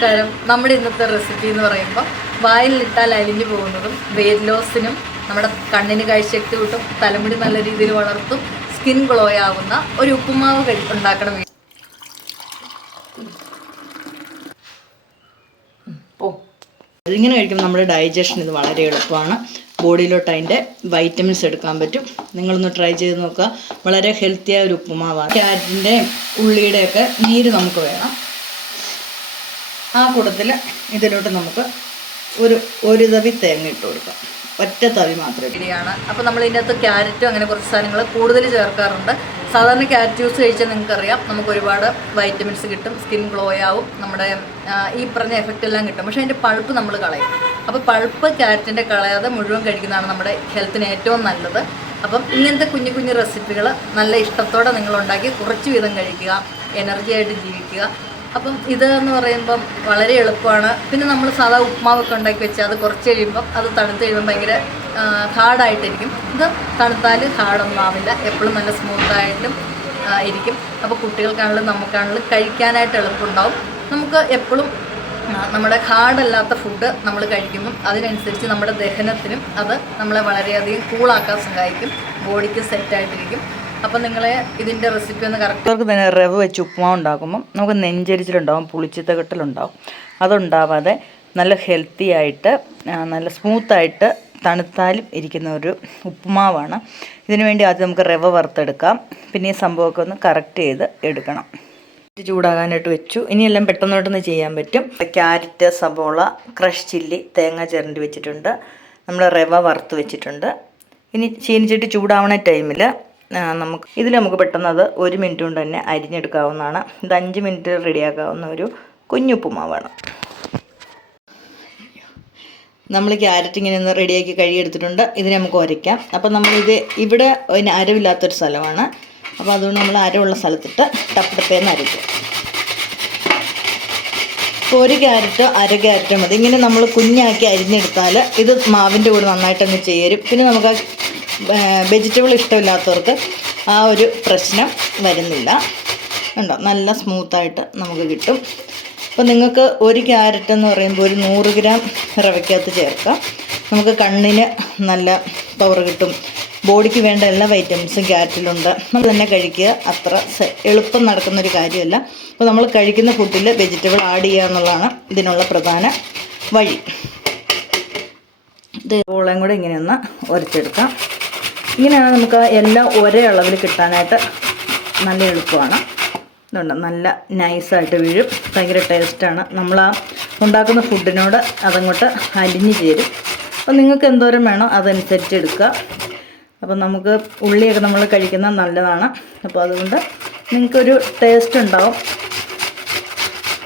നമസ്കാരം. നമ്മുടെ ഇന്നത്തെ റെസിപ്പി എന്ന് പറയുമ്പോൾ വായിലിട്ടാൽ അലിഞ്ഞു പോകുന്നതും വെയിറ്റ് ലോസിനും നമ്മുടെ കണ്ണിന് കാഴ്ചശക്തി കിട്ടും, തലമുടി നല്ല രീതിയിൽ വളർത്തും, സ്കിൻ ഗ്ലോ ആവുന്ന ഒരു ഉപ്പുമാവ് ഉണ്ടാക്കണം. ഇതിങ്ങനെ കഴിക്കുമ്പോൾ നമ്മുടെ ഡൈജഷൻ ഇത് വളരെ എളുപ്പമാണ്. ബോഡിയിലോട്ട് അതിൻ്റെ വൈറ്റമിൻസ് എടുക്കാൻ പറ്റും. നിങ്ങളൊന്ന് ട്രൈ ചെയ്ത് നോക്കുക. വളരെ ഹെൽത്തിയായ ഒരു ഉപ്പുമാവാണ്. ക്യാരറ്റിൻ്റെയും ഉള്ളിയുടെയൊക്കെ നീര് നമുക്ക് വേണം. ആ കൂട്ടത്തിൽ ഇതിലോട്ട് നമുക്ക് ഒരു തവി തേങ്ങ ഇട്ട് കൊടുക്കാം. ഒറ്റ തവി മാത്രമേ ഇടിയാണ്. അപ്പോൾ നമ്മൾ ഇതിനകത്ത് ക്യാരറ്റും അങ്ങനെ കുറച്ച് സാധനങ്ങൾ കൂടുതൽ ചേർക്കാറുണ്ട്. സാധാരണ ക്യാരറ്റ് ജ്യൂസ് കഴിച്ചാൽ നിങ്ങൾക്കറിയാം നമുക്ക് ഒരുപാട് വൈറ്റമിൻസ് കിട്ടും, സ്കിൻ ഗ്ലോ ആവും, നമ്മുടെ ഈ പറഞ്ഞ എഫക്റ്റ് എല്ലാം കിട്ടും. പക്ഷേ അതിൻ്റെ പൾപ്പ് നമ്മൾ കളയും. അപ്പോൾ പൾപ്പ് ക്യാരറ്റിൻ്റെ കളയാതെ മുഴുവൻ കഴിക്കുന്നതാണ് നമ്മുടെ ഹെൽത്തിന് ഏറ്റവും നല്ലത്. അപ്പം ഇങ്ങനത്തെ കുഞ്ഞു കുഞ്ഞു റെസിപ്പികൾ നല്ല ഇഷ്ടത്തോടെ നിങ്ങളുണ്ടാക്കി കുറച്ച് വീതം കഴിക്കുക, എനർജി ആയിട്ട് ജീവിക്കുക. അപ്പം ഇതെന്ന് പറയുമ്പം വളരെ എളുപ്പമാണ്. പിന്നെ നമ്മൾ സാധാ ഉപ്മാവൊക്കെ ഉണ്ടാക്കി വെച്ചാൽ അത് കുറച്ച് കഴിയുമ്പം അത് തണുത്ത് കഴിയുമ്പം ഭയങ്കര ഹാർഡായിട്ടിരിക്കും. ഇത് തണുത്താൽ ഹാർഡൊന്നും ആവില്ല, എപ്പോഴും നല്ല സ്മൂത്തായിട്ടും ഇരിക്കും. അപ്പോൾ കുട്ടികൾക്കാണെങ്കിലും നമുക്കാണെങ്കിലും കഴിക്കാനായിട്ട് എളുപ്പമുണ്ടാവും. നമുക്ക് എപ്പോഴും നമ്മുടെ ഹാർഡല്ലാത്ത ഫുഡ് നമ്മൾ കഴിക്കുമ്പം അതിനനുസരിച്ച് നമ്മുടെ ദഹനത്തിനും അത് നമ്മളെ വളരെയധികം കൂളാക്കാൻ സഹായിക്കും, ബോഡിക്ക് സെറ്റായിട്ടിരിക്കും. അപ്പം നിങ്ങളെ ഇതിൻ്റെ റെസിപ്പി ഒന്ന് കറക്റ്റ് തന്നെ റവ വെച്ച് ഉപ്പുമാവ് ഉണ്ടാക്കുമ്പം നമുക്ക് നെഞ്ചരിച്ചിലുണ്ടാവും, പുളിച്ചിത്ത കെട്ടലുണ്ടാവും. അതുണ്ടാവാതെ നല്ല ഹെൽത്തി ആയിട്ട് നല്ല സ്മൂത്തായിട്ട് തണുത്താലും ഇരിക്കുന്ന ഒരു ഉപ്പുമാവാണ്. ഇതിനു വേണ്ടി ആദ്യം നമുക്ക് റവ വറുത്തെടുക്കാം. പിന്നെ ഈ സംഭവമൊക്കെ ഒന്ന് കറക്റ്റ് ചെയ്ത് എടുക്കണം. ചൂടാകാനായിട്ട് വെച്ചു. ഇനിയെല്ലാം പെട്ടെന്നോട്ടൊന്ന് ചെയ്യാൻ പറ്റും. ക്യാരറ്റ്, സബോള, ക്രഷ് ചില്ലി, തേങ്ങ ചിരണ്ടി വെച്ചിട്ടുണ്ട്. നമ്മൾ റവ വറുത്ത് വെച്ചിട്ടുണ്ട്. ഇനി ചീനിച്ചട്ടി ചൂടാവണ ടൈമിൽ നമുക്ക് പെട്ടെന്ന് അത് 1 മിനിറ്റ് കൊണ്ട് തന്നെ അരിഞ്ഞെടുക്കാവുന്നതാണ്. ഇത് 5 മിനിറ്റ് റെഡിയാക്കാവുന്ന ഒരു കുഞ്ഞുപ്പുമാവാണ്. നമ്മൾ ക്യാരറ്റ് ഇങ്ങനെ ഒന്ന് റെഡിയാക്കി കഴുകിയെടുത്തിട്ടുണ്ട്. ഇതിനെ നമുക്ക് ഉരയ്ക്കാം. അപ്പം നമ്മളിത് ഇവിടെ അതിന് അരവില്ലാത്തൊരു സ്ഥലമാണ്. അപ്പോൾ അതുകൊണ്ട് നമ്മൾ അരവുള്ള സ്ഥലത്തിട്ട് ടപ്പേന്ന് അരയ്ക്കും. ഇപ്പോൾ 1 ക്യാരറ്റോ 1/2 ക്യാരറ്റോ മതി. ഇങ്ങനെ നമ്മൾ കുഞ്ഞാക്കി അരിഞ്ഞെടുത്താൽ ഇത് മാവിൻ്റെ കൂടെ നന്നായിട്ടങ്ങ് ചേരും. പിന്നെ നമുക്ക് വെജിറ്റബിൾ ഇഷ്ടമില്ലാത്തവർക്ക് ആ ഒരു പ്രശ്നം വരുന്നില്ല. ഉണ്ടോ, നല്ല സ്മൂത്തായിട്ട് നമുക്ക് കിട്ടും. അപ്പോൾ നിങ്ങൾക്ക് 1 ക്യാരറ്റ് എന്ന് പറയുമ്പോൾ ഒരു 100 ഗ്രാം റവയ്ക്കകത്ത് ചേർക്കാം. നമുക്ക് കണ്ണിന് നല്ല പവർ കിട്ടും. ബോഡിക്ക് വേണ്ട എല്ലാ വൈറ്റമിൻസും ക്യാരറ്റിലുണ്ട്. നമ്മൾ തന്നെ കഴിക്കുക. അത്ര എളുപ്പം നടക്കുന്നൊരു കാര്യമല്ല. അപ്പോൾ നമ്മൾ കഴിക്കുന്ന ഫുഡിൽ വെജിറ്റബിൾ ആഡ് ചെയ്യുക എന്നുള്ളതാണ് ഇതിനുള്ള പ്രധാന വഴി. ഇത് ഓളയും കൂടെ ഇങ്ങനെയൊന്ന് ഉരച്ചെടുക്കാം. ഇങ്ങനെയാണ് നമുക്ക് എല്ലാം ഒരേ അളവിൽ കിട്ടാനായിട്ട് നല്ല എളുപ്പമാണ്. ഇതുണ്ട്, നല്ല നൈസായിട്ട് വീഴും. ഭയങ്കര ടേസ്റ്റാണ്. നമ്മൾ ആ ഉണ്ടാക്കുന്ന ഫുഡിനോട് അതങ്ങോട്ട് അലിഞ്ഞ് ചേരും. അപ്പോൾ നിങ്ങൾക്ക് എന്തോരം വേണോ അതനുസരിച്ച് എടുക്കുക. അപ്പോൾ നമുക്ക് ഉള്ളിയൊക്കെ നമ്മൾ കഴിക്കുന്നത് നല്ലതാണ്. അപ്പോൾ അതുകൊണ്ട് നിങ്ങൾക്കൊരു ടേസ്റ്റ് ഉണ്ടാവും.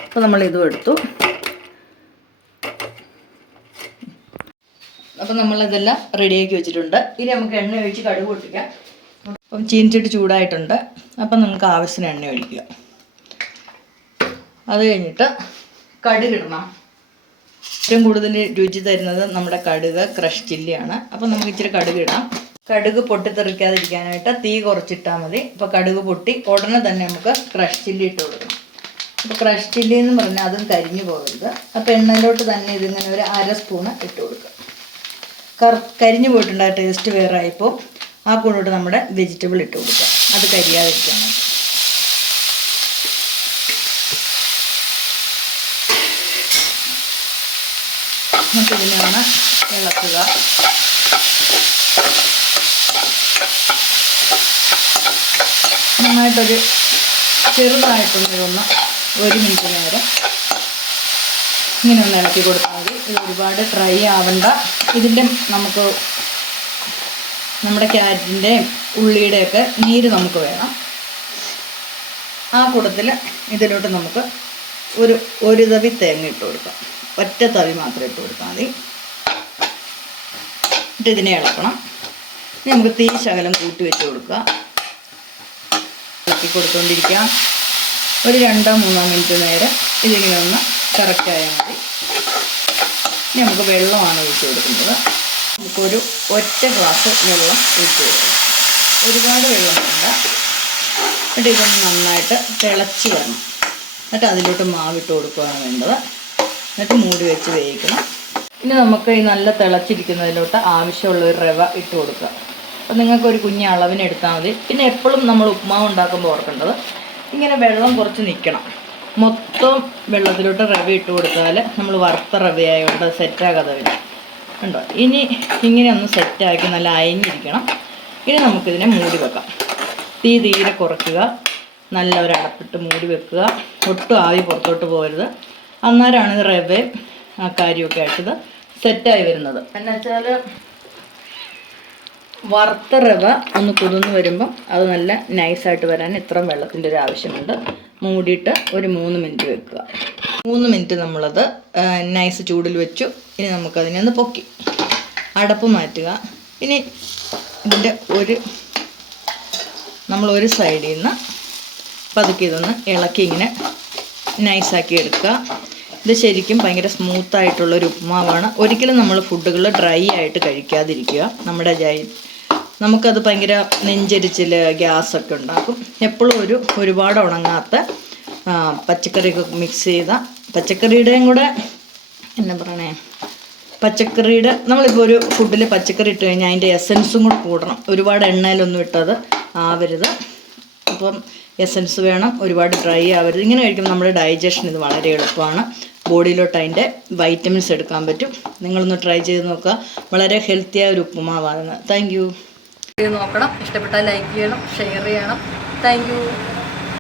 അപ്പോൾ നമ്മളിതും എടുത്തു. അപ്പം നമ്മളിതെല്ലാം റെഡിയാക്കി വെച്ചിട്ടുണ്ട്. ഇനി നമുക്ക് എണ്ണ ഒഴിച്ച് കടുക് പൊട്ടിക്കാം. അപ്പം ചീനിച്ചിട്ട് ചൂടായിട്ടുണ്ട്. അപ്പം നമുക്ക് ആവശ്യത്തിന് എണ്ണ ഒഴിക്കുക. അത് കഴിഞ്ഞിട്ട് കടുക് ഇടണം. ഏറ്റവും കൂടുതൽ രുചി തരുന്നത് നമ്മുടെ കടുക്, ക്രഷ് ചില്ലിയാണ്. അപ്പം നമുക്ക് ഇച്ചിരി കടുക് ഇടാം. കടുക് പൊട്ടിത്തെറിക്കാതിരിക്കാനായിട്ട് തീ കുറച്ചിട്ടാൽ മതി. അപ്പോൾ കടുക് പൊട്ടി ഉടനെ തന്നെ നമുക്ക് ക്രഷ് ചില്ലി ഇട്ട് കൊടുക്കണം. അപ്പോൾ ക്രഷ് ചില്ലി എന്ന് പറഞ്ഞാൽ അതും കരിഞ്ഞു പോകരുത്. അപ്പോൾ എണ്ണയിലോട്ട് തന്നെ ഇതിങ്ങനെ ഒരു 1/2 സ്പൂണ് ഇട്ട് കൊടുക്കുക. കരിഞ്ഞു പോയിട്ടുണ്ട്. ആ ടേസ്റ്റ് വേറെ ആയപ്പോൾ ആ കൂടോട്ട് നമ്മുടെ വെജിറ്റബിൾ ഇട്ട് കൊടുക്കുക. അത് കരിയാതിരിക്കാൻ വേണ്ടി. എന്നിട്ട് ഇതിനെ ഒന്ന് ഇളക്കുക. നന്നായിട്ടൊരു ചെറുതായിട്ടുള്ളതൊന്ന് 1 മിനിറ്റ് നേരം ഇങ്ങനെ ഒന്ന് ഇളക്കി കൊടുത്താൽ മതി. ഇത് ഒരുപാട് ഡ്രൈ ആവണ്ട. ഇതിൻ്റെ നമുക്ക് നമ്മുടെ ക്യാരറ്റിൻ്റെയും ഉള്ളിയുടെയൊക്കെ നീര് നമുക്ക് വേണം. ആ കൂട്ടത്തിൽ ഇതിലോട്ട് നമുക്ക് ഒരു തവി തേങ്ങ ഇട്ട് കൊടുക്കാം. ഒറ്റ തവി മാത്രം ഇട്ട് കൊടുത്താൽ മതി. എന്നിട്ട് ഇതിനെ ഇളക്കണം. ഇനി നമുക്ക് തീ ശകലം കൂട്ടി വെച്ച് കൊടുക്കുക. ഇളക്കി കൊടുത്തുകൊണ്ടിരിക്കാം. ഒരു 2-3 മിനിറ്റ് നേരം ഇതിങ്ങനെ ഒന്ന് കറക്റ്റായാൽ മതി. ഇനി നമുക്ക് വെള്ളമാണ് ഒഴിച്ച് കൊടുക്കുന്നത്. നമുക്കൊരു ഒറ്റ ഗ്ലാസ് വെള്ളം ഒഴിച്ച് കൊടുക്കണം. ഒരുപാട് വെള്ളം വേണ്ട. എന്നിട്ട് ഇതൊന്ന് നന്നായിട്ട് തിളച്ച് വരണം. എന്നിട്ട് അതിലോട്ട് മാവിട്ട് കൊടുക്കുകയാണ് വേണ്ടത്. എന്നിട്ട് മൂടി വെച്ച് വേവിക്കണം. ഇനി നമുക്ക് ഈ നല്ല തിളച്ചിരിക്കുന്നതിലോട്ട് ആവശ്യമുള്ള ഒരു റവ ഇട്ട് കൊടുക്കുക. അപ്പോൾ നിങ്ങൾക്കൊരു കുഞ്ഞ് അളവിന് എടുത്താൽ മതി. പിന്നെ എപ്പോഴും നമ്മൾ ഉപ്മാവ് ഉണ്ടാക്കുമ്പോൾ ഓർക്കേണ്ടത് ഇങ്ങനെ വെള്ളം കുറച്ച് നിൽക്കണം. മൊത്തം വെള്ളത്തിലോട്ട് റവ ഇട്ട് കൊടുത്താൽ നമ്മൾ വറുത്ത റവയായതുകൊണ്ട് അത് സെറ്റാകാതെ വരും. ഉണ്ടോ? ഇനി ഇങ്ങനെ ഒന്ന് സെറ്റാക്കി നല്ല അയഞ്ഞിരിക്കണം. ഇനി നമുക്കിതിനെ മൂടി വെക്കാം. തീ തീരെ കുറയ്ക്കുക, നല്ല ഒരു അടപ്പിട്ട് മൂടി വെക്കുക. ഒട്ടും ആവി പുറത്തോട്ട് പോകരുത്. അന്നേരമാണ് ഇത് റവയും ആ കാര്യമൊക്കെ ആയിട്ടിത് സെറ്റായി വരുന്നത്. എന്നു വെച്ചാൽ വറുത്ത റവ ഒന്ന് കുതിർന്ന് വരുമ്പം അത് നല്ല നൈസായിട്ട് വരാൻ ഇത്രയും വെള്ളത്തിൻ്റെ ഒരു ആവശ്യമുണ്ട്. മൂടിയിട്ട് ഒരു 3 മിനിറ്റ് വെക്കുക. 3 മിനിറ്റ് നമ്മളത് നൈസ് ചൂടിൽ വെച്ചു. ഇനി നമുക്കതിനെ ഒന്ന് പൊക്കി അടപ്പ് മാറ്റുക. ഇനി ഇതിൻ്റെ നമ്മളൊരു സൈഡിൽ നിന്ന് പതുക്കെ ഇതൊന്ന് ഇളക്കി ഇങ്ങനെ നൈസാക്കി എടുക്കുക. ഇത് ശരിക്കും ഭയങ്കര സ്മൂത്തായിട്ടുള്ളൊരു ഉപ്മാവാണ്. ഒരിക്കലും നമ്മൾ ഫുഡുകൾ ഡ്രൈ ആയിട്ട് കഴിക്കാതിരിക്കുക. നമുക്കത് ഭയങ്കര നെഞ്ചരിച്ചിൽ ഗ്യാസൊക്കെ ഉണ്ടാക്കും. എപ്പോഴും ഒരുപാട് ഉണങ്ങാത്ത പച്ചക്കറിയൊക്കെ മിക്സ് ചെയ്ത പച്ചക്കറിയുടെയും കൂടെ എന്നാ പറയണേ, പച്ചക്കറിയുടെ നമ്മളിപ്പോൾ ഒരു ഫുഡിൽ പച്ചക്കറി ഇട്ട് കഴിഞ്ഞാൽ അതിൻ്റെ എസൻസും കൂടെ കൂടണം. ഒരുപാട് എണ്ണയിലൊന്നും ഇട്ടത് ആവരുത്. അപ്പം എസൻസ് വേണം, ഒരുപാട് ഡ്രൈ ആവരുത്. ഇങ്ങനെ കഴിക്കുമ്പോൾ നമ്മുടെ ഡൈജഷൻ ഇത് വളരെ എളുപ്പമാണ്. ബോഡിയിലോട്ട് അതിൻ്റെ വൈറ്റമിൻസ് എടുക്കാൻ പറ്റും. നിങ്ങളൊന്ന് ട്രൈ ചെയ്ത് നോക്കുക. വളരെ ഹെൽത്തിയായ ഒരു ഉപ്പുമാവാണ്. Thank you. നോക്കണം. ഇഷ്ടപ്പെട്ടാൽ ലൈക്ക് ചെയ്യണം, ഷെയർ ചെയ്യണം. Thank you.